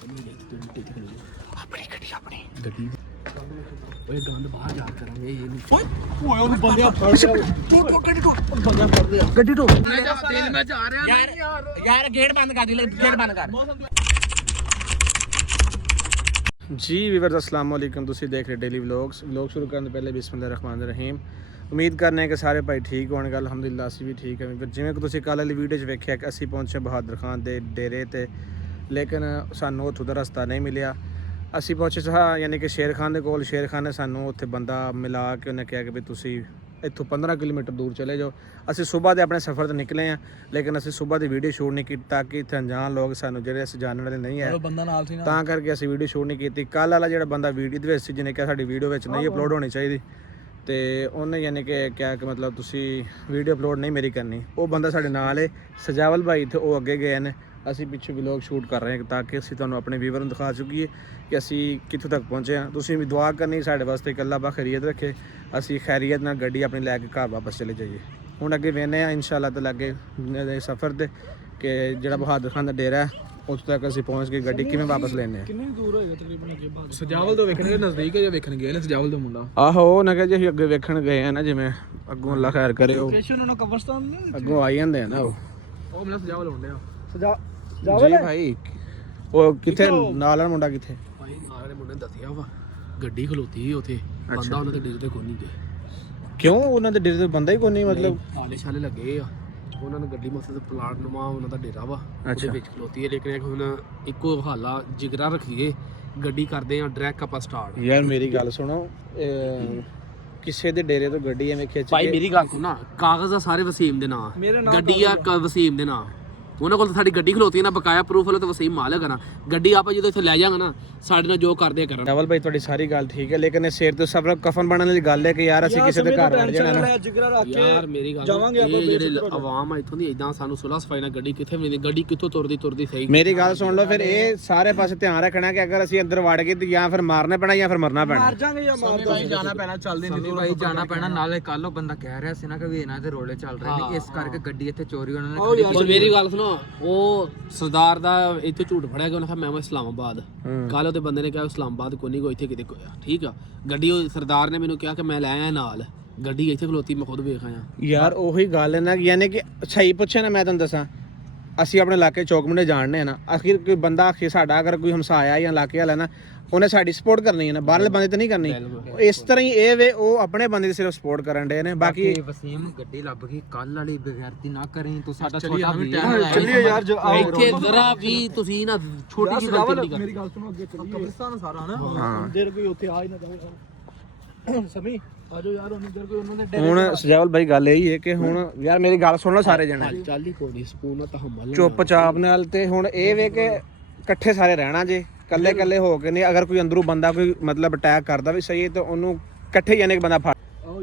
ਆਪਣੀ ਗੱਡੀ ਓਏ ਗੰਦ ਬਾਹਰ ਜਾ ਕਰਾਂਗੇ ਓਏ ਉਹਨੂੰ ਬੰਦਿਆ ਫੜ ਲਿਆ ਟੋਟ ਗੱਡੀ ਟੋਟ ਬੰਦਿਆ ਫੜ ਲਿਆ ਗੱਡੀ ਟੋਟ ਮੈਂ ਜਾ ਦਿਲ ਮੈਂ ਜਾ ਰਿਹਾ ਯਾਰ ਗੇਟ ਬੰਦ ਕਰ ਦੇ ਗੇਟ ਬੰਦ ਕਰ जी वीवर्स अस्सलाम वालेकुम तुसी देख रहे डेली व्लॉग्स शुरू करने से पहले बिस्मिल्लाह रहमान रहीम उम्मीद करने कि सारे भाई ठीक होने गल अलहमदुलिल्लाह असी भी ठीक है जिवें कि तुसी कल वाली वीडियो वेख्या कि असी पहुंचे बहादुर खान दे डेरे ते लेकिन सानू उत्थों दा रस्ता नहीं मिलिया असी पहुंचे यानी कि शेर खान दे कोल शेर खान ने सानू उत्थे बंदा मिला के उन्हें कहा कि भी तुसी इत्थों 15 किलोमीटर दूर चले जाओ असी सुबह के अपने सफ़र तो निकले हैं लेकिन असी सुबह की वीडियो शूट नहीं की ताकि इतने अनजान लोग सानू जेह्ड़े असी जानने वाले नहीं है तां करके असी वीडियो शूट नहीं की कल वाला जो बंदा वीडियो जिन्हें कहा साडी वीडियो नहीं अपलोड होनी चाहिए तो उन्हें यानी कि क्या कि मतलब तुसी वीडियो अपलोड नहीं मेरी करनी वो बंदा साडे नाल है सजावल भाई थे वो अगे गए हैं असी पिछे भी लोग शूट कर रहे हैं ताकि असी तुहानू अपने व्यूवर दिखा चुकी है कि असी कित्थों तक पहुँचे हैं तुसी भी दुआ करनी साडे वास्ते कि अल्लाह पा खैरियत रखे असी खैरियत नाल गड्डी अपनी लैके घर वापस चले जाइए हुण अगे वेने इंशाअल्लाह ताला अगे सफ़र ते कि जिहड़ा बहादुर खान दा डेरा है उस तक असी पहुँच के गड्डी किवें वापस लेने कितनी दूर होएगा तकरीबन अगे बहादुर सजावल तो वेखने नजदीक है या वेखने गए ने सजावल दा मुंडा आहो ना कह जी अगे वेखण गए हैं ना जिवें अगों अल्लाह खैर करे ओ लोकेशन उन्होंने कब्रिस्तान अगों आई जांदे हैं ना ओ मतलब सजावल होंदे आ जी भाई वो किथे नाल मुंडा किथे भाई नाल दे मुंडे दसिया वा गड्डी खलोती ही उथे बंदा उन्हां दे डेरे ते कोई नहीं गए क्यों उन्हां दे डेरे ते बंदा ही कोई नहीं मतलब आले शाले लगे आ ਉਹਨਾਂ ਨੇ ਗੱਡੀ ਮਸਲੇ ਤੇ ਪਲਾਟ ਨਵਾਂ ਉਹਨਾਂ ਦਾ ਡੇਰਾ ਵਾ ਉਹਦੇ ਵਿੱਚ ਖਲੋਤੀ ਹੈ ਲੇਕਿਨ ਹੁਣ ਇੱਕੋ ਹਾਲਾ ਜਿਗਰਾ ਰੱਖੀਏ ਗੱਡੀ ਕਰਦੇ ਆ ਡਾਇਰੈਕਟ ਆਪਾਂ ਸਟਾਰਟ ਯਾਰ ਮੇਰੀ ਗੱਲ ਸੁਣੋ ਕਿਸੇ ਦੇ ਡੇਰੇ ਤੋਂ ਗੱਡੀ ਐਵੇਂ ਖਿੱਚ ਕੇ ਭਾਈ ਮੇਰੀ ਗੱਲ ਸੁਣਾ ਕਾਗਜ਼ ਆ ਸਾਰੇ ਵਸੀਮ ਦੇ ਨਾਂ ਗੱਡੀ ਆ ਵਸੀਮ ਦੇ ਨਾਂ ਉਹਨਾਂ ਕੋਲ ਸਾਡੀ ਗੱਡੀ ਖਲੋਤੀ ਹੈ ਨਾ ਬਕਾਇਆ ਪ੍ਰੂਫ ਵਾਲਾ ਤਾਂ ਵਸੀਮ ਮਾਲਕ ਆ ਨਾ ਗੱਡੀ ਆਪਾਂ ਜਦੋਂ ਇੱਥੇ ਲੈ ਜਾਵਾਂਗੇ ਨਾ ਸਾਡੇ ਨਾਲ ਜੋ ਕਰਦੇ ਕਰਨ ਡਬਲ ਭਾਈ ਤੁਹਾਡੀ ਸਾਰੀ ਗੱਲ ਠੀਕ ਹੈ ਲੇਕਿਨ ਇਹ ਸਿਰ ਤੇ ਸਭ ਕਫਨ ਬਣਨ ਵਾਲੀ ਗੱਲ ਹੈ ਕਿ ਯਾਰ ਅਸੀਂ ਕਿਸੇ ਦੇ ਘਰ ਵੜ ਜਾਣਾ ਨਾ ਯਾਰ ਮੇਰੀ ਗੱਲ ਜਾਵਾਂਗੇ ਆਪਾਂ ਜਿਹੜੇ ਆਵਾਮ ਆ ਇੱਥੋਂ ਦੀ ਇਦਾਂ ਸਾਨੂੰ ਸੁਲਾ ਸਫਾਈ ਨਾਲ ਗੱਡੀ ਕਿੱਥੇ ਮਿਲਦੀ ਗੱਡੀ ਕਿੱਥੋਂ ਤੁਰਦੀ ਸਹੀ ਮੇਰੀ ਗੱਲ ਸੁਣ ਲਓ ਫਿਰ ਇਹ ਸਾਰੇ ਪਾਸੇ ਧਿਆਨ ਰੱਖਣਾ ਕਿ ਅਗਰ ਅਸੀਂ ਅੰਦਰ ਵੜ ਗਏ ਤੇ ਜਾਂ ਫਿਰ ਮਾਰਨਾ ਪੈਣਾ ਜਾਂ ਫਿਰ ਮਰਨਾ ਪੈਣਾ ਮਰ ਜਾਾਂਗੇ ਜਾਂ ਮਾਰ ਦਾਂਗੇ ਜਾਣਾ ਪੈਣਾ ਚੱਲਦੇ ਨਹੀਂ ਭਾਈ ਜਾਣਾ ਪੈਣਾ ਨਾਲੇ ਕੱਲ ਉਹ ਬੰਦਾ ਕਹਿ ਰਿਹਾ ਸੀ ਨਾ ਕਿ ਵੀ ਇਹਨਾਂ ਦੇ ਰੋਲੇ ਚੱਲ ਰਹੇ ਨੇ ਇਸ ਕਰਕੇ ਗੱਡੀ ਇੱਥੇ ਚੋਰੀ ਉਹਨਾਂ ਨੇ ਖੜੀ ਮੇਰੀ ਗੱਲ ਸੁਣੋ ਉਹ ਸਰਦਾਰ ਦਾ ਇੱਥੇ ਝੂਠ ਫੜਿਆ ਗਿਆ ਉਹਨਾਂ ਮੈਂ ਇਸਲਾਮਾਬਾਦ ਕੱਲ ਉਹਦੇ ਬੰਦੇ ਨੇ ਕਿਹਾ ਇਸਲਾਮਾਬਾਦ ਕੋਈ ਨਹੀਂ ਕੋਈ ਇੱਥੇ ਕਿਤੇ ਕੋਈ ਠੀਕ ਆ ਗੱਡੀ ਉਹ ਸਰਦਾਰ ਨੇ ਮੈਨੂੰ ਕਿਹਾ ਕਿ ਮੈਂ ਲੈ ਆਇਆ ਨਾਲ ਗੱਡੀ ਇੱਥੇ ਖਲੋਤੀ ਮੈਂ ਖੁਦ ਵੇਖ ਆਇਆ ਯਾਰ ਉਹੀ ਗੱਲ ਹੈ ਨਾ ਯਾਨੀ ਕਿ ਸਹੀ ਪੁੱਛਿਆ ਨਾ ਮੈਂ ਤੁਹਾਨੂੰ ਦੱਸਾਂ ਅਸੀਂ ਆਪਣੇ ਇਲਾਕੇ ਚੌਕਮੁੰਡੇ ਜਾਣਦੇ ਆ ਨਾ ਆਖਿਰ ਕੋਈ ਬੰਦਾ ਆਖੇ ਸਾਡਾ ਅਗਰ ਕੋਈ ਹਮਸਾਇਆ ਜਾਂ ਇਲਾਕੇ ਵਾਲਾ ਨਾ ਉਹਨੇ ਸਾਡੀ ਸਪੋਰਟ ਕਰਨੀ ਹੈ ਨਾ ਬਾਹਰਲੇ ਬੰਦੇ ਤੇ ਨਹੀਂ ਕਰਨੀ ਇਸ ਤਰ੍ਹਾਂ ਹੀ ਇਹ ਵੇ ਉਹ ਆਪਣੇ ਬੰਦੇ ਦੀ ਸਿਰਫ ਸਪੋਰਟ ਕਰਨ ਦੇ ਨੇ ਬਾਕੀ ਵਸੀਮ ਗੱਡੀ ਲੱਭ ਗਈ ਕੱਲ ਵਾਲੀ ਬੇਗੈਰਤੀ ਨਾ ਕਰੀ ਤੂੰ ਸਾਡਾ ਛੋਟਾ ਵੀ ਚੱਲੀਏ ਯਾਰ ਇੱਥੇ ਜ਼ਰਾ ਵੀ ਤੁਸੀਂ ਨਾ ਛੋਟੀ ਜਿਹੀ ਗਲਤੀ ਨਹੀਂ ਮੇਰੀ ਗੱਲ ਸੁਣੋ ਅੱਗੇ ਚੱਲੀਏ ਕਬਰਿਸਤਾਨ ਸਾਰਾ ਨਾ ਹਾਂ ਦੇਰ ਕੋਈ ਉੱਥੇ ਆ ਹੀ ਨਾ ਜਾਵੇ ਸਮੀ ਆਜੋ ਯਾਰ ਉਹਨੇ ਦੇਰ ਕੋਈ ਉਹਨਾਂ ਦੇ ਹੁਣ ਸਜਾਵਲ ਭਾਈ ਗੱਲ ਇਹੀ ਹੈ ਕਿ ਹੁਣ ਯਾਰ ਮੇਰੀ ਗੱਲ ਸੁਣ ਲਓ ਸਾਰੇ ਜਣੇ ਚੱਲ ਹੀ ਕੋਈ ਸਪੂਨ ਨਾਲ ਤਹਮਲ ਚੁੱਪਚਾਪ ਨਾਲ ਤੇ ਹੁਣ ਇਹ ਵੇ ਕਿ ਇਕੱਠੇ ਸਾਰੇ ਰਹਿਣਾ ਜੇ ਕੱਲੇ ਕੱਲੇ ਹੋ ਕੇ ਨਹੀਂ ਅਗਰ ਕੋਈ ਅੰਦਰੋਂ ਬੰਦਾ ਕੋਈ ਮਤਲਬ ਅਟੈਕ ਕਰਦਾ ਵੀ ਸਹੀ ਹੈ ਤਾਂ ਉਹਨੂੰ ਇਕੱਠੇ ਜਾਣੇ ਇੱਕ ਬੰਦਾ ਫੜ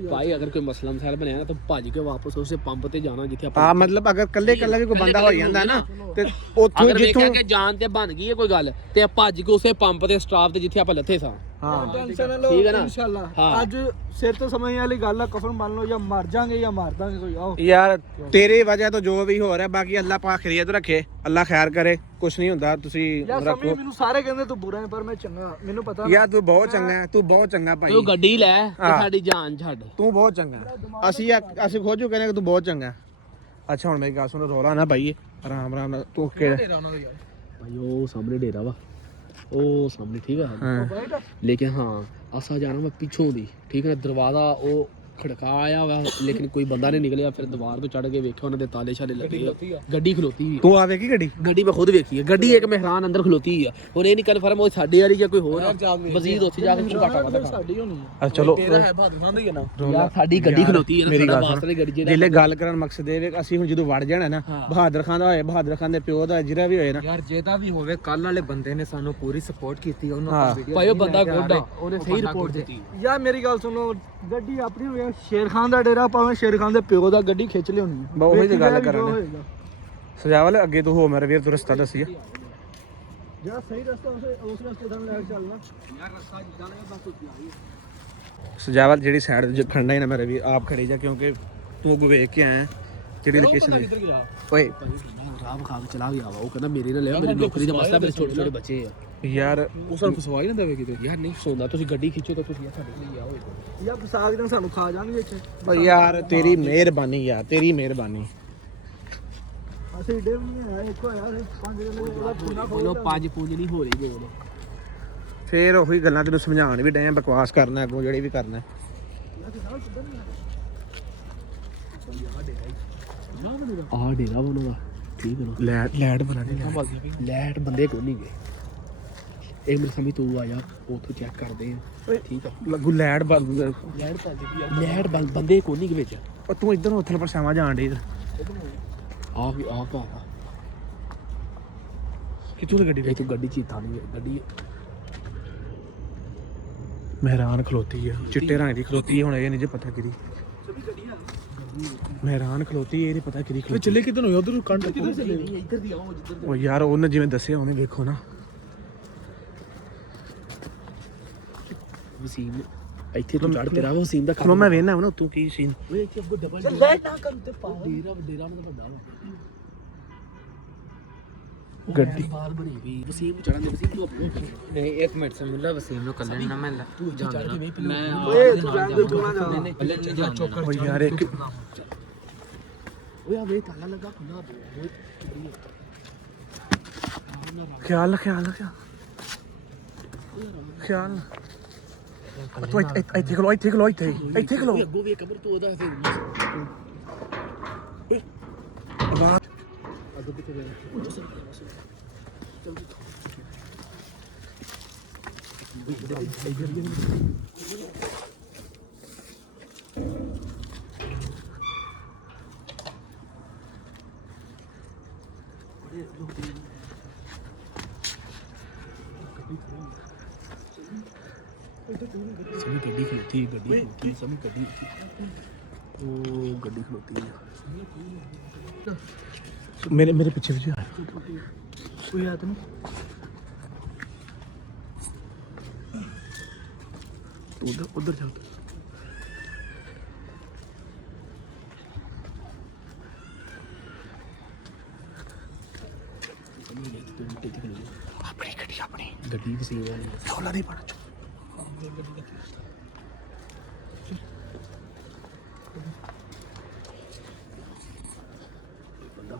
ਭਾਈ ਅਗਰ ਕੋਈ ਮਸਲਾ ਮਸਾਲਾ ਬਣਿਆ ਨਾ ਤਾਂ ਭੱਜ ਕੇ ਵਾਪਸ ਉਸੇ ਪੰਪ ਤੇ ਜਾਣਾ ਜਿੱਥੇ ਆਪਾਂ ਹਾਂ ਮਤਲਬ ਅਗਰ ਕੱਲੇ ਕੱਲੇ ਵੀ ਕੋਈ ਬੰਦਾ ਹੋ ਜਾਂਦਾ ਨਾ ਤੇ ਉੱਥੋਂ ਜਿੱਥੋਂ ਕਿ ਜਾਨ ਤੇ ਬਣ ਗਈ ਹੈ ਕੋਈ ਗੱਲ ਤੇ ਭੱਜ ਕੇ ਉਸੇ ਪੰਪ ਤੇ ਸਟਾਫ ਤੇ ਜਿੱਥੇ ਆਪਾਂ ਲੱਥੇ ਸਾਂ ਹਾਂ ਟੈਨਸ਼ਨ ਨਾ ਲਓ ਇਨਸ਼ਾਅੱਲਾ ਅੱਜ ਸਿਰ ਤੇ ਸਮਝ ਵਾਲੀ ਗੱਲ ਆ ਕਫਨ ਮੰਨ ਲਓ ਜਾਂ ਮਰ ਜਾਾਂਗੇ ਜਾਂ ਮਾਰ ਦਾਂਗੇ ਕੋਈ ਆਓ ਯਾਰ ਤੇਰੀ ਵਜ੍ਹਾ ਤੋਂ ਜੋ ਵੀ ਹੋ ਰਿਹਾ ਬਾਕੀ ਅੱਲਾਹ ਪਾਕ ਖੈਰੀਅਤ ਰੱਖੇ ਅੱਲਾਹ ਖੈਰ ਕਰੇ ਕੁਛ ਨਹੀਂ ਹੁੰਦਾ ਤੁਸੀਂ ਰੱਖੋ ਮੈਨੂੰ ਸਾਰੇ ਕਹਿੰਦੇ ਤੂੰ ਬੁਰਾ ਹੈ ਪਰ ਮੈਂ ਚੰਗਾ ਮੈਨੂੰ ਪਤਾ ਯਾਰ ਤੂੰ ਬਹੁਤ ਚੰਗਾ ਹੈ ਤੂੰ ਬਹੁਤ ਚੰਗਾ ਭਾਈ ਤੂੰ ਗੱਡੀ ਲੈ ਤੇ ਸਾਡੀ ਜਾਨ ਛੱਡ ਤੂੰ ਬਹੁਤ ਚੰਗਾ ਅਸੀਂ ਖੋਜੂ ਕਹਿੰਦੇ ਕਿ ਤੂੰ ਬਹੁਤ ਚੰਗਾ ਅੱਛਾ ਹੁਣ ਮੇਰੀ ਗੱਲ ਸੁਣ ਰੋਲਾ ਨਾ ਪਾਈਏ ਆਰਾਮ ਨਾਲ ਤੂੰ ਕਿਹੜਾ ਭਾਈ ਉਹ ਸਾਹਮਣੇ ਡੇਰਾ ਵਾ ਉਹ ਸਾਹਮਣੇ ਠੀਕ ਆ ਲੇਕਿਨ ਹਾਂ ਅਸਾ ਜਾਣਾ ਮੈਂ ਪਿੱਛੋਂ ਦੀ ਠੀਕ ਹੈ ਦਰਵਾਜ਼ਾ ਉਹ ਖੜਕਾ ਆਇਆ ਵਾ ਲੇਕਿਨ ਕੋਈ ਬੰਦਾ ਨਹੀਂ ਨਿਕਲਿਆ ਫਿਰ ਦੀਵਾਰ ਤੋਂ ਚੜ ਕੇ ਵੇਖਿਆ ਉਹਨਾਂ ਦੇ ਤਾਲੇ ਛਾਲੇ ਲੱਗੇ ਆ ਗੱਡੀ ਖਲੋਤੀ ਤੂੰ ਆ ਵੇਖੀ ਗੱਡੀ ਮੈਂ ਖੁਦ ਵੇਖੀ ਹੈ ਗੱਡੀ ਇੱਕ ਮਹਿਰਾਨ ਅੰਦਰ ਖਲੋਤੀ ਆ ਹੁਣ ਇਹ ਨਹੀਂ ਕਨਫਰਮ ਉਹ ਸਾਡੀ ਵਾਲੀ ਜਾਂ ਕੋਈ ਹੋਰ ਮਜ਼ੀਦ ਉੱਥੇ ਜਾ ਕੇ ਘਾਟਾ ਵਾਦਾ ਸਾਡੀ ਹੋਣੀ ਆ ਚਲੋ ਤੇਰਾ ਹੈ ਬਹਾਦਰ ਖਾਨ ਦੀ ਹੈ ਨਾ ਯਾਰ ਸਾਡੀ ਗੱਡੀ ਖਲੋਤੀ ਹੈ ਨਾ ਸਾਡਾ ਵਾਸਤੇ ਗੱਡੀ ਜਿਹੜੇ ਗੱਲ ਕਰਨ ਮਕਸਦ ਇਹ ਵੇ ਅਸੀਂ ਹੁਣ ਜਦੋਂ ਵੜ ਜਾਣਾ ਨਾ ਬਹਾਦਰ ਖਾਨ ਦਾ ਹੋਏ ਬਹਾਦਰ ਖਾਨ ਦੇ ਪਿਓ ਦਾ ਜਿਹੜਾ ਵੀ ਹੋਏ ਨਾ ਯਾਰ ਜੇ ਦਾ ਵੀ ਹੋਵੇ ਕੱਲ ਵਾਲੇ ਬੰਦੇ ਨੇ ਸਾਨੂੰ ਪੂਰੀ ਸਪੋਰਟ ਕੀਤੀ ਉਹਨਾਂ ਵੀਡੀਓ ਭਾਈ ਉਹ ਬੰਦਾ ਗੁੱਡ ਆ ਉਹਨੇ ਸਹੀ ਰਿਪੋਰਟ ਦਿੱਤੀ ਯਾਰ ਮੇਰੀ ਗੱਲ ਸੁਣੋ ਗੱਡੀ ਆਪਣੀ ਹੋਵੇ ਸ਼ੇਰ ਖਾਨ ਦਾ ਡੇਰਾ ਭਾਵੇਂ ਸ਼ੇਰ ਖਾਨ ਦੇ ਪਿਓ ਦਾ ਗੱਡੀ ਖਿੱਚ ਲਿਆਉਣੀ ਬਹੁਤ ਉਹੀ ਗੱਲ ਕਰਨ ਸਜਾਵਲ ਅੱਗੇ ਤੂੰ ਹੋ ਮੇਰੇ ਵੀਰ ਤੂੰ ਰਸਤਾ ਦੱਸੀ ਜਿਹੜਾ ਸਹੀ ਰਸਤਾ ਉਸ ਰਸਤੇ ਤੋਂ ਲੈ ਕੇ ਚੱਲਣਾ ਯਾਰ ਰਸਤਾ ਜਾਣੇ ਬਸ ਉੱਥੇ ਆਈ ਸਜਾਵਲ ਜਿਹੜੀ ਸਾਈਡ ਖੜਨਾ ਹੀ ਨਾ ਮੇਰੇ ਵੀਰ ਆਪ ਖੜੀ ਜਾ ਕਿਉਂਕਿ ਤੂੰ ਅੱਗੋਂ ਵੇਖ ਕੇ ਆਇਆ ਜਿਹੜੀ ਲੋਕੇਸ਼ਨ ਓਏ ਰਾਮ ਖਾ ਕੇ ਚਲਾ ਗਿਆ ਵਾ ਉਹ ਕਹਿੰਦਾ ਮੇਰੇ ਨਾਲ ਲੈ ਮੇਰੀ ਨੌਕਰੀ ਦਾ ਮਸਲਾ ਮੇਰੇ ਛੋਟੇ ਛੋਟੇ ਬੱਚੇ ਆ ਯਾਰ ਉਹ ਸਾਨੂੰ ਫਸਵਾਈ ਨਾ ਦੇਵੇ ਕਿਤੇ ਯਾਰ ਨਹੀਂ ਸੌਂਦਾ ਤੁਸੀਂ ਗੱਡੀ ਖਿੱਚੋ ਤਾਂ ਤੁਸੀਂ ਸਾਡੇ ਲਈ ਆਓ ਯਾਰ ਫਸਾ ਕੇ ਸਾਨੂੰ ਖਾ ਜਾਣਗੇ ਇੱਥੇ ਓ ਯਾਰ ਤੇਰੀ ਮਿਹਰਬਾਨੀ ਯਾਰ ਤੇਰੀ ਮਿਹਰਬਾਨੀ ਅਸੀਂ ਡੇ ਨਹੀਂ ਆਇਆ ਇੱਕੋ ਯਾਰ 5 ਦਿਨ ਉਹਦਾ ਪੁਨਾ ਬੋਲੋ 5 ਪੂੰਜ ਨਹੀਂ ਹੋ ਰਹੀ ਬੋਲ ਫੇਰ ਉਹੀ ਗੱਲਾਂ ਤੈਨੂੰ ਸਮਝਾਉਣ ਵੀ ਡਏ ਆਂ, ਬਕਵਾਸ ਕਰਨਾ ਅੱਗੋਂ ਜਿਹੜੀ ਵੀ ਕਰਨਾ ਆ ਡੇਰਾ ਉਹਨਾਂ ਦਾ ਠੀਕ ਹੈ ਨਾ ਲੈਟ ਬਣਾ ਦੇ ਲੈਟ ਬੰਦੇ ਕੋਈ ਨਹੀਂ ਗਏ ਇਹ ਮੇਰੇ ਸਮਝ ਤੂੰ ਆਇਆ ਉੱਥੋਂ ਚੈੱਕ ਕਰਦੇ ਆ ਠੀਕ ਆ ਲੱਗੂ ਲੈਟ ਲੈਟ ਬੰਦੇ ਕੋਈ ਨਹੀਂ ਵਿੱਚ ਉਹ ਤੂੰ ਇਧਰ ਨੂੰ ਉੱਥੇ ਪਰਛਾਵਾਂ ਜਾਣ ਡਈ ਆ ਕਾ ਕਿੱਥੋਂ ਦੀ ਗੱਡੀ ਇਹ ਤੂੰ ਗੱਡੀ ਚ ਥਾਂ ਨਹੀਂ ਗੱਡੀ ਮਹਿਰਾਨ ਖਲੋਤੀ ਆ ਚਿੱਟੇ ਰੰਗ ਦੀ ਖਲੋਤੀ ਹੁਣ ਇਹ ਨਹੀਂ ਜੇ ਪਤਾ ਕਿਹਦੀ ਮਹਿਰਾਨ ਖਲੋਤੀ ਇਹ ਨਹੀਂ ਪਤਾ ਕਿਹਦੀ ਖਲੋਤੀ ਚੱਲੇ ਕਿੱਧਰ ਨੂੰ ਉਧਰ ਕੰਟ ਕਿੱਧਰ ਚੱਲੇ ਇੱਧਰ ਦੀ ਆਓ ਜਿੱਧਰ ਉਹ ਯਾਰ ਉਹਨੇ ਜਿਵੇਂ ਦੱਸਿਆ ਉਹਨੇ ਵੇਖੋ ਨਾ ਵਸੀਮ ਇੱਥੇ ਤੂੰ ਚੜ ਤੇਰਾ ਵਸੀਮ ਦਾ ਸੁਣੋ ਮੈਂ ਵੇਖਣਾ ਨਾ ਤੂੰ ਕੀ ਸੀਨ ਓਏ ਇੱਥੇ ਅੱਗੋਂ ਡਬਲ ਲੈ ਨਾ ਕਰ ਤੇ ਪਾ ਡੇਰਾ ਮਤਲਬ ਵੱਡਾ ਵਾ ਗੱਡੀ ਬਾਲ ਬਣੀ ਵੀ ਵਸੀਮ ਚੜਨ ਦੇ ਵਸੀਮ ਤੂੰ ਆਪੋ नहीं एक मिनट से मिला वसीम नो कल ना मैं ਤੂੰ ਇੱਥੇ ਚੜ ਕੇ ਵੇਖ मैं ਓਏ ਤੂੰ ਜਾਣ ਦੇ ਚੋਣਾ ਜਾ पहले जा चौक ਉਹ ਯਾਰ ਇੱਕ ਓਏ ਆ ਵੇ ਤਾਲਾ ਲੱਗਾ ਖੁੱਲਾ ਓਏ ਖਿਆਲ ਰੱਖਿਆ ਖਿਆਲ ਤੂੰ ਇੱਥੇ ਖਲੋ ਅੱਗੋਂ ਵੀ ਕਬਰ ਤੂੰ ਉਹਦਾ ਫਿਰ ਆਵਾਜ਼ ਅੱਗੋਂ ਕਿੱਥੇ ਗਿਆ ਸਮੀ ਗੱਡੀ ਖਲੋਤੀ ਸਮੀ ਗੱਡੀ ਉਹ ਗੱਡੀ ਖਲੋਤੀ ਆ ਮੇਰੇ ਪਿੱਛੇ ਵੀ ਆ ਕੋਈ ਆ ਤੈਨੂੰ ਤੂੰ ਉਧਰ ਜਾ ਆਪਣੀ ਗੱਡੀ ਵਸੀਮ ਵਾਲੀ ਰੌਲਾ ਨਹੀਂ ਪਾਣਾ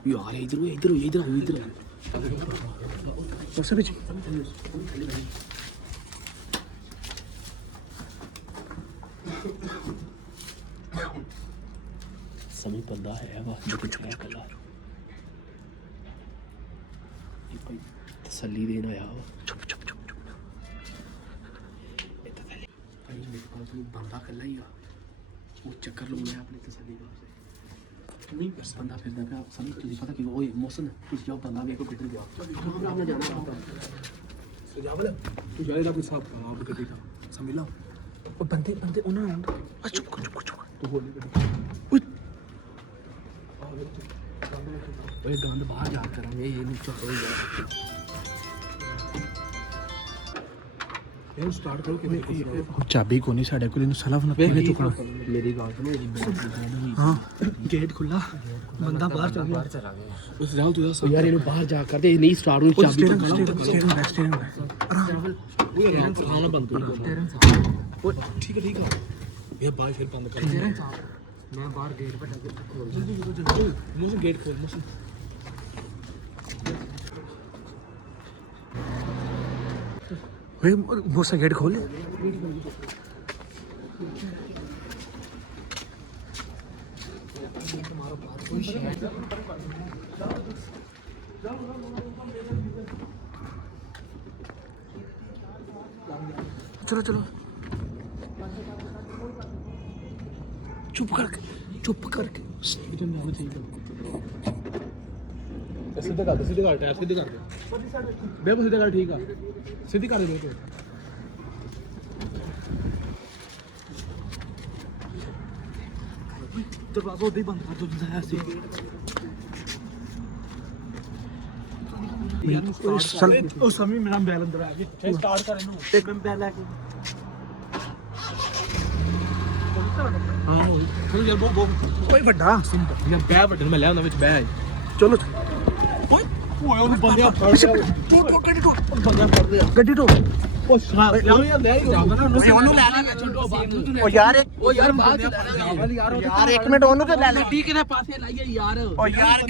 ਯਾਰ ਇਧਰ ਉਸੇ ਵਿੱਚ ਸਮੀ ਬੰਦਾ ਹੈ ਵਾ ਚੁੱਪ ਇਹ ਭਾਈ ਤਸੱਲੀ ਦੇਣ ਆਇਆ ਵਾ ਚੁੱਪ ਇਹ ਤਾਂ ਪਹਿਲੇ ਭਾਈ ਮੇਰੇ ਕੋਲ ਕੋਈ ਬੰਦਾ ਇਕੱਲਾ ਹੀ ਆ ਉਹ ਚੱਕਰ ਲਾਉਣਾ ਆਪਣੀ ਤਸੱਲੀ ਵਾਸਤੇ ਨਹੀਂ ਬੰਦਾ ਫਿਰਦਾ ਪਿਆ ਸਮਝ ਤੁਸੀਂ ਪਤਾ ਕਿ ਓਏ ਮੌਸਮ ਤੁਸੀਂ ਜਾਓ ਬੰਦਾ ਵੇਖੋ ਕਿੱਧਰ ਗਿਆ ਆਰਾਮ ਨਾਲ ਜਾਣਾ ਸਜਾਵਲ ਤੂੰ ਜਾਏਗਾ ਕੋਈ ਹਿਸਾਬ ਆਪ ਗੱਡੀ ਦਾ ਸਮਝ ਲਾ ਉਹ ਬੰਦੇ ਉਹਨਾਂ ਨੂੰ ਆ ਚੁੱਪ ਤੂੰ ਹੋਲੀ ਗੱਡੀ ਓਏ ਗੰਦ ਬਾਹਰ ਜਾ ਕਰਾਂਗੇ ਇਹ ਨਹੀਂ ਚੱਲੋ ਯਾਰ ਇਹ ਸਟਾਰਟ ਕਰੋ ਕਿਵੇਂ ਚਾਬੀ ਕੋਈ ਨਹੀਂ ਸਾਡੇ ਕੋਲ ਇਹਨੂੰ ਸਲਾਫ ਨਾ ਪੀਨੇ ਚੁੱਕਣਾ ਮੇਰੀ ਗੱਲ ਸੁਣੋ ਹਾਂ ਗੇਟ ਖੁੱਲਾ ਬੰਦਾ ਬਾਹਰ ਚੱਲ ਗਿਆ ਉਸ ਜਾਲ ਤੂੰ ਓ ਯਾਰ ਇਹਨੂੰ ਬਾਹਰ ਜਾ ਕਰਦੇ ਇਹ ਨਹੀਂ ਸਟਾਰਟ ਹੋਈ ਚਾਬੀ ਤੋਂ ਸਟੇਰਿੰਗ ਖਾਣਾ ਬੰਦ ਕਰ ਓਏ ਠੀਕ ਹੈ ਇਹ ਬਾਹਰ ਫਿਰ ਬੰਦ ਕਰ मैं बाहर गेट पे खोल ਜਲਦੀ ਮੂਸੇ ਗੇਟ ਖੋਲ ਮੂਸੇ ਓਏ ਮੋਸਾ ਗੇਟ ਖੋਲ चलो चुप करके ਇਧਰ ਨਾ ਠੀਕ ਹੈ ਸਿੱਧਾ ਕਰ ਟਾਇਰ ਸਿੱਧੇ ਕਰ ਦੇ ਬਿਲਕੁਲ ਸਿੱਧਾ ਕਰ ਠੀਕ ਆ ਸਿੱਧੀ ਕਰ ਦੇ ਬਿਲਕੁਲ ਦਰਵਾਜ਼ਾ ਉਦੋਂ ਹੀ ਬੰਦ ਕਰ ਦੋ ਜਿਹਾ ਸੀ ਉਹ ਸਮੀ ਮੇਰਾ ਬੈਲ ਅੰਦਰ ਆ ਗਿਆ ਸਟਾਰਟ ਕਰ ਇਹਨੂੰ ਇੱਕ ਬੈਲ ਲੈ ਕੇ ਹਾਂ ਉਹ ਯਾਰ ਬਹੁਤ ਓਏ ਵੱਡਾ ਯਾਰ ਬੈ ਵੱਡੇ ਮੈਂ ਲੈ ਆਉਂਦਾ ਵਿੱਚ ਬੈ ਚਲੋ ਓਏ ਓਏ ਉਹਨੂੰ ਬੰਦਿਆ ਫੜ ਲਿਆ ਬੰਦਿਆ ਫੜ ਲਿਆ ਗੱਡੀ ਢੋ ਉਹ ਸ਼ਾਮ ਯਾਰ ਲੈ ਹੀ ਉਹਨੂੰ ਲੈ ਲੈ ਉਹ ਯਾਰ ਉਹ ਯਾਰ ਬਾਅਦ ਚ ਲੈ ਯਾਰ 1 ਮਿੰਟ ਉਹਨੂੰ ਤੇ ਲੈ ਲੈ ਗੱਡੀ ਕਿਹਦੇ ਪਾਸੇ ਲਾਈਏ ਯਾਰ ਉਹ ਯਾਰ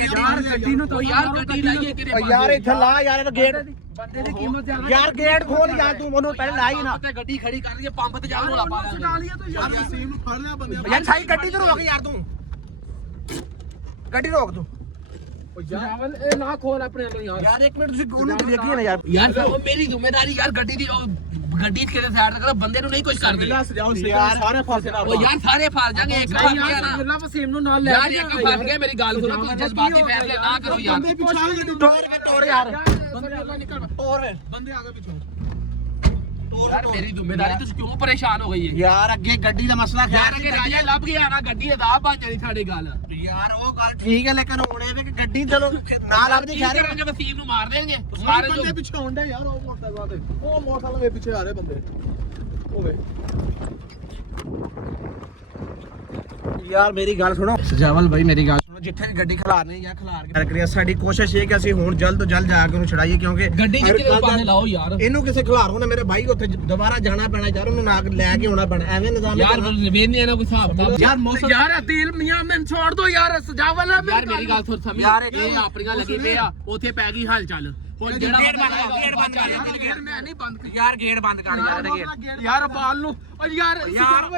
ਗੱਡੀ ਨੂੰ ਤਾਂ ਯਾਰ ਗੱਡੀ ਲਾਈਏ ਕਿਹਦੇ ਉਹ ਯਾਰ ਇੱਥੇ ਲਾ ਯਾਰ ਇਹ ਗੇਟ ਬੰਦੇ ਦੀ ਕੀਮਤ ਜ਼ਿਆਦਾ ਯਾਰ ਗੇਟ ਖੋਲ ਯਾਰ ਤੂੰ ਉਹਨੂੰ ਪਹਿਲਾਂ ਲਾ ਹੀ ਨਾ ਤੇ ਗੱਡੀ ਖੜੀ ਕਰ ਲਈਏ ਪੰਪ ਤੇ ਜਾ ਰੋਲਾ ਪਾ ਲਾਂਗੇ ਯਾਰ ਵਸੀਮ ਨੂੰ ਫੜ ਲਿਆ ਬੰਦਿਆ ਯਾਰ ਸਾਈ ਗੱਡੀ ਤੇ ਰੋਕ ਯਾਰ ਤੂੰ ਗੱਡੀ ਰੋਕ ਤੂੰ ਜਾਵਲ ਇਹ ਨਾ ਖੋਲ ਆਪਣੇ ਤੋਂ ਯਾਰ ਯਾਰ 1 ਮਿੰਟ ਤੁਸੀਂ ਉਹਨੂੰ ਦੇਖੀਏ ਨਾ ਯਾਰ ਯਾਰ ਉਹ ਮੇਰੀ ਜ਼ਿੰਮੇਵਾਰੀ ਯਾਰ ਗੱਡੀ ਦੀ ਗੱਡੀ ਕਿਹਦੇ ਸਾਈਡ ਤੇ ਕਰੋ ਬੰਦੇ ਨੂੰ ਨਹੀਂ ਕੁਝ ਕਰਦੇ ਸਜਾਓ ਯਾਰ ਸਾਰੇ ਫਸੇ ਨਾ ਉਹ ਯਾਰ ਸਾਰੇ ਫਸ ਜਾਣਗੇ ਇੱਕ ਫਸ ਗਿਆ ਨਾ ਅੱਲਾ ਵਸੀਮ ਨੂੰ ਨਾਲ ਲੈ ਯਾਰ ਇੱਕ ਫਸ ਗਿਆ ਮੇਰੀ ਗੱਲ ਸੁਣੋ ਤੁਸੀਂ ਜਜ਼ਬਾਤੀ ਫੈਸਲੇ ਨਾ ਕਰੋ ਯਾਰ ਬੰਦੇ ਪਿੱਛੇ ਗੱਡੀ ਟੋਰ ਯਾਰ ਬੰਦੇ ਅੱਲਾ ਨਿਕਲ ਟੋਰ ਬੰਦੇ ਆ ਗਏ ਪਿੱਛੋਂ ਯਾਰ ਮੇਰੀ ਜ਼ਿੰਮੇਵਾਰੀ ਤੁਸੀਂ ਕਿਉਂ ਪਰੇਸ਼ਾਨ ਹੋ ਗਈ ਹੈ ਯਾਰ ਅੱਗੇ ਗੱਡੀ ਦਾ ਮਸਲਾ ਯਾਰ ਅਗੇ ਰਾਜਾ ਲੱਭ ਗਿਆ ਨਾ ਗੱਡੀ ਦਾ ਬਣ ਜਾਣੀ ਸਾਡੇ ਗੱਲ ਯਾਰ ਉਹ ਗੱਲ ਠੀਕ ਹੈ ਲੇਕਿਨ ਹੁਣ ਇਹ ਵੀ ਕਿ ਗੱਡੀ ਚਲੋ ਨਾ ਲੱਭਦੀ ਕੀ ਖੈਰ ਕਰਾਂਗੇ ਵਸੀਮ ਨੂੰ ਮਾਰ ਦੇਣਗੇ ਸਾਰੇ ਸਾਰੇ ਬੰਦੇ ਪਿੱਛੇ ਹੁੰਦੇ ਯਾਰ ਉਹ ਮੋਟਰਸਾਈਕਲ ਤੇ ਉਹ ਮੋਟਰਸਾਈਕਲ ਦੇ ਪਿੱਛੇ ਆ ਰਹੇ ਬੰਦੇ ਹੋਵੇ ਯਾਰ ਮੇਰੀ ਗੱਲ ਸੁਣੋ ਸਜਾਵਲ ਭਾਈ ਮੇਰੀ ਗੱਲ ਸੁਣੋ ਜਿੱਥੇ ਵੀ ਗੱਡੀ ਖਿਲਾਰਨੀ ਜਾਂ ਖਿਲਾਰ ਕੇ ਕਰੀਏ ਸਾਡੀ ਕੋਸ਼ਿਸ਼ ਇਹ ਕਿ ਅਸੀਂ ਹੁਣ ਜਲਦ ਤੋਂ ਜਲਦ ਜਾ ਕੇ ਉਹਨੂੰ ਛੜਾਈਏ ਕਿਉਂਕਿ ਗੱਡੀ ਚ ਕਿਹਦੇ ਪਾਸੇ ਲਾਓ ਯਾਰ ਇਹਨੂੰ ਕਿਸੇ ਖਿਲਾਰੋ ਨਾ ਮੇਰੇ ਭਾਈ ਉੱਥੇ ਦੁਬਾਰਾ ਜਾਣਾ ਪੈਣਾ ਯਾਰ ਉਹਨੂੰ ਨਾ ਲੈ ਕੇ ਆਉਣਾ ਪੈਣਾ ਐਵੇਂ ਨਿਜ਼ਾਮ ਯਾਰ ਵੇਨੇ ਨਾ ਕੋਈ ਹਿਸਾਬ ਕਿਤਾਬ ਯਾਰ ਮੌਸਮ ਯਾਰ ਦਿਲ ਮੀਆਂ ਮੈਂ ਛੋੜ ਦੋ ਯਾਰ ਸਜਾਵਲ ਯਾਰ ਮੇਰੀ ਗੱਲ ਸੁਣ ਸਮਝ ਯਾਰ ਇਹ ਆਪਣੀਆਂ ਲੱਗੀ ਪਏ ਆ ਉੱਥੇ ਪੈ ਗਈ ਹਲ ਚੱਲ ਹੁਣ ਜਿਹੜਾ ਗੇਟ ਬੰਦ ਗੇਟ ਮੈਂ ਨਹੀਂ ਬੰਦ ਯਾਰ ਗੇਟ ਬੰਦ ਕਰ ਯਾਰ ਇਹਦਾ ਗੇਟ ਯਾਰ ਬਾਲ ਨੂੰ ਓ ਯਾਰ ਯਾਰ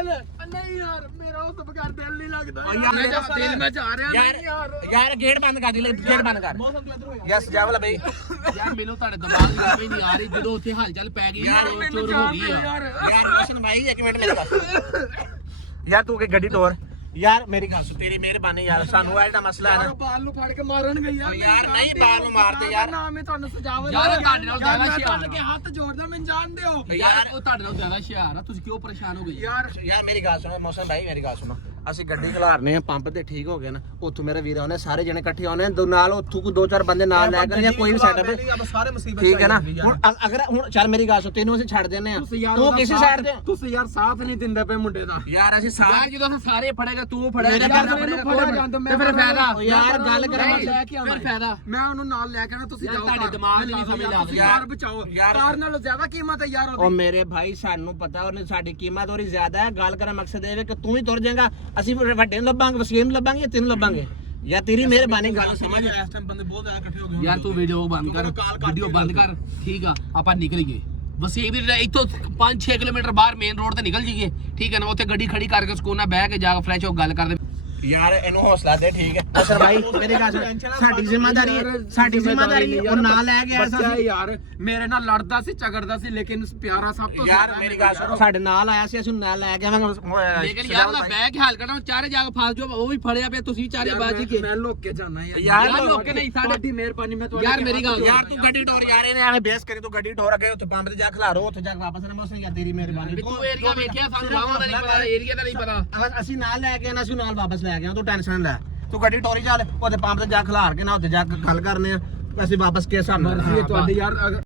ਨਹੀਂ ਯਾਰ ਮੇਰਾ ਉਸ ਤੋਂ ਬਗੈਰ ਦਿਲ ਨਹੀਂ ਲੱਗਦਾ ਓ ਯਾਰ ਮੈਂ ਮੇਰਾ ਜਦ ਦਿਲ ਮੈਂ ਜਾ ਰਿਹਾ ਯਾਰ ਨਹੀਂ ਯਾਰ ਯਾਰ ਗੇਟ ਬੰਦ ਕਰ ਦੇ ਗੇਟ ਬੰਦ ਕਰ ਮੌਸਮ ਤੋਂ ਇਧਰ ਹੋ ਯਸ ਜਾਵਲ ਭਾਈ ਯਾਰ ਮੈਨੂੰ ਤੁਹਾਡੇ ਦਿਮਾਗ ਦੀ ਸਮਝ ਨਹੀਂ ਆ ਰਹੀ ਜਦੋਂ ਉੱਥੇ ਹਲ ਚੱਲ ਪੈ ਗਈ ਚੋਰ ਹੋ ਗਈ ਆ ਯਾਰ ਯਾਰ ਰੋਸ਼ਨ ਭਾਈ 1 ਮਿੰਟ ਮੇਰੇ ਪਾਸ ਯਾਰ ਤੂੰ ਕਿ ਗੱਡੀ ਤੋਰ ਯਾਰ ਮੇਰੀ ਗੱਲ ਸੁਣ ਤੇਰੀ ਮਿਹਰਬਾਨੀ ਯਾਰ ਸਾਨੂੰ ਇਹ ਜਿਹੜਾ ਮਸਲਾ ਹੈ ਨਾ ਬਾਲ ਨੂੰ ਫੜ ਕੇ ਮਾਰਨਗੇ ਯਾਰ ਯਾਰ ਨਹੀਂ ਬਾਲ ਨੂੰ ਮਾਰਦੇ ਯਾਰ ਨਾ ਮੈਂ ਤੁਹਾਨੂੰ ਸਜਾਵਲ ਯਾਰ ਤੁਹਾਡੇ ਨਾਲ ਜ਼ਿਆਦਾ ਮੈਂ ਹੁਸ਼ਿਆਰ ਤੁਹਾਡੇ ਹੱਥ ਜੋੜਦਾ ਮੈਨੂੰ ਜਾਣ ਦਿਓ ਯਾਰ ਉਹ ਤੁਹਾਡੇ ਨਾਲ ਜ਼ਿਆਦਾ ਹੁਸ਼ਿਆਰ ਆ ਤੁਸੀਂ ਕਿਉਂ ਪਰੇਸ਼ਾਨ ਹੋ ਗਏ ਯਾਰ ਮੇਰੀ ਗੱਲ ਸੁਣੋ ਮੌਸਮ ਭਾਈ ਮੇਰੀ ਗੱਲ ਸੁਣੋ ਅਸੀਂ ਗੱਡੀ ਖਿਲਾਰਨੇ ਆ ਪੰਪ ਤੇ ਠੀਕ ਹੋ ਗਏ ਨਾ ਉੱਥੋਂ ਮੇਰੇ ਵੀਰ ਆਉਣੇ ਸਾਰੇ ਜਣੇ ਇਕੱਠੇ ਆਉਣੇ ਨਾਲ ਉੱਥੋਂ ਕੋਈ 2-4 ਬੰਦੇ ਨਾਲ ਲੈ ਕੇ ਜਾਂ ਕੋਈ ਵੀ ਸੈਟਅਪ ਸਾਰੇ ਮੁਸੀਬਤ ਠੀਕ ਹੈ ਨਾ ਹੁਣ ਅਗਰ ਹੁਣ ਚੱਲ ਮੇਰੀ ਗੱਲ ਸੁਣ ਤੈਨੂੰ ਅਸੀਂ ਛੱਡ ਦਿੰਨੇ ਆ ਤੂੰ ਕਿਸੇ ਸਾਈਡ ਤੇ ਤੁਸੀਂ ਯਾਰ ਸਾਥ ਨਹੀਂ ਦਿੰਦੇ ਪਏ ਮੁੰਡੇ ਦਾ ਯਾਰ ਅਸੀਂ ਯਾਰ ਜਦੋਂ ਅਸੀਂ ਸਾਰੇ ਫੜੇਗਾ ਤੂੰ ਫੜੇਗਾ ਮੇਰੇ ਯਾਰ ਘਰ ਫੜੇਗਾ ਫੜਿਆ ਜਾਂਦਾ ਮੈਂ ਤੇ ਫਿਰ ਫਾਇਦਾ ਯਾਰ ਗੱਲ ਕਰਾਂ ਲੈ ਕੇ ਆਵਾਂ ਫਿਰ ਫਾਇਦਾ ਮੈਂ ਉਹਨੂੰ ਨਾਲ ਲੈ ਕੇ ਆਣਾ ਤੁਸੀਂ ਯਾਰ ਜਾਓ ਤੁਹਾਡੇ ਦਿਮਾਗ ਦੀ ਨਹੀਂ ਸਮਝ ਆ ਰਹੀ ਯਾਰ ਬਚਾਓ ਯਾਰ ਕਾਰ ਨਾਲੋਂ ਜ਼ਿਆਦਾ ਕੀਮਤ ਹੈ ਯਾਰ ਉਹ ਮੇਰੇ ਭਾਈ ਸਾਨੂੰ ਪਤਾ ਉਹਨੇ ਸਾਡੀ ਕੀਮਤ ਉਹਦੀ ਜ਼ਿਆਦਾ ਹੈ ਗੱਲ ਕਰਨ ਮਕਸਦ ਇਹ ਹੈ ਕਿ ਤੂੰ ਹੀ ਤੁਰ ਜਾਏਗਾ ਅਸੀਂ ਵੱਡੇ ਨੂੰ ਲੱਭਾਂਗੇ ਵਸੀਮ ਨੂੰ ਲੱਭਾਂਗੇ ਜਾਂ ਤੈਨੂੰ ਲੱਭਾਂਗੇ ਜਾਂ ਤੇਰੀ ਮਿਹਰਬਾਨੀ ਗੱਲ ਸਮਝ ਇਸ ਟਾਈਮ ਬੰਦੇ ਬਹੁਤ ਜ਼ਿਆਦਾ ਇਕੱਠੇ ਹੋ ਗਏ ਯਾਰ ਤੂੰ ਵੀਡੀਓ ਬੰਦ ਕਰ ਵੀਡੀਓ ਬੰਦ ਕਰ ਠੀਕ ਆ ਆਪਾਂ ਨਿਕਲ ਗਏ ਵਸੀਮ ਦੀ ਇੱਥੋਂ 5-6 ਕਿਲੋਮੀਟਰ ਬਾਹਰ ਮੇਨ ਰੋਡ ਤੇ ਨਿਕਲ ਜੀਏ ਠੀਕ ਹੈ ਨਾ ਉੱਥੇ ਗੱਡੀ ਖੜੀ ਕਰਕੇ ਸਕੂਨ ਨਾਲ ਬਹਿ ਕੇ ਜਾ ਕੇ ਫਰੈਸ਼ ਹੋ ਗੱਲ ਕਰਦੇ ਯਾਰ ਇਹਨੂੰ ਹੌਸਲਾ ਦੇ ਠੀਕ ਹੈ ਅਸਰ ਭਾਈ ਮੇਰੀ ਗੱਲ ਸੁਣ ਸਾਡੀ ਜ਼ਿੰਮੇਵਾਰੀ ਉਹ ਨਾ ਲੈ ਕੇ ਆਇਆ ਬੱਚਾ ਸੀ ਯਾਰ ਮੇਰੇ ਨਾਲ ਲੜਦਾ ਸੀ ਝਗੜਦਾ ਸੀ ਲੇਕਿਨ ਪਿਆਰਾ ਸਭ ਤੋਂ ਯਾਰ ਮੇਰੀ ਗੱਲ ਸੁਣ ਸਾਡੇ ਨਾਲ ਆਇਆ ਸੀ ਅਸੀਂ ਨਾਲ ਲੈ ਕੇ ਆਵਾਂਗੇ ਲੇਕਿਨ ਯਾਰ ਉਹਦਾ ਬਹਿ ਕੇ ਹੱਲ ਕਰਨਾ ਚਾਰੇ ਜਾ ਕੇ ਫਸ ਜਾਓ ਉਹ ਵੀ ਫੜਿਆ ਪਿਆ ਤੁਸੀਂ ਵੀ ਚਾਰੇ ਬਾਜੀ ਕੇ ਮੈਂ ਲੁੱਕ ਕੇ ਜਾਣਾ ਯਾਰ ਯਾਰ ਲੋਕ ਕੇ ਨਹੀਂ ਸਾਡੇ ਤੁਹਾਡੀ ਮਿਹਰਬਾਨੀ ਮੈਂ ਤੁਹਾਡੀ ਯਾਰ ਮੇਰੀ ਗੱਲ ਯਾਰ ਤੂੰ ਗੱਡੀ ਟੋਰ ਯਾਰ ਇਹਨੇ ਐਵੇਂ ਬੇਸ ਕਰੀ ਤੂੰ ਗੱਡੀ ਟੋਰ ਅੱਗੇ ਉੱਥੇ ਪੰਪ ਤੇ ਜਾ ਖਲਾਰੋ ਉੱਥੇ ਜਾ ਕੇ ਵਾਪਸ ਨਾ ਮੋਸਨ ਯਾਰ ਤੇਰੀ ਮਿਹਰਬਾਨੀ ਤੂੰ ਏਰੀਆ ਵੇਖਿਆ ਸਾਨੂੰ ਲਾਵਾਂ ਦਾ ਨਹੀਂ ਪਤਾ ਏਰੀਆ ਦਾ ਨਹੀਂ ਪਤਾ ਅਸੀਂ ਨਾਲ ਲੈ ਕੇ ਆਣਾ ਅਸੀਂ ਨਾਲ ਵਾਪਸ ਲੈ ਕੇ ਆਉਂ ਤੂੰ ਟੈਨਸ਼ਨ ਲੈ ਤੂੰ ਗੱਡੀ ਟੋਰੀ ਚੱਲ ਉਹਦੇ ਪੰਪ ਤੇ ਜਾ ਖਲਾਰ ਕੇ ਨਾ ਉੱਥੇ ਜਾ ਕੇ ਗੱਲ ਕਰਨੇ ਆ ਅਸੀਂ ਵਾਪਸ ਕੇ ਹਿਸਾਬ ਨਾਲ ਤੁਹਾਡੀ ਯਾਰ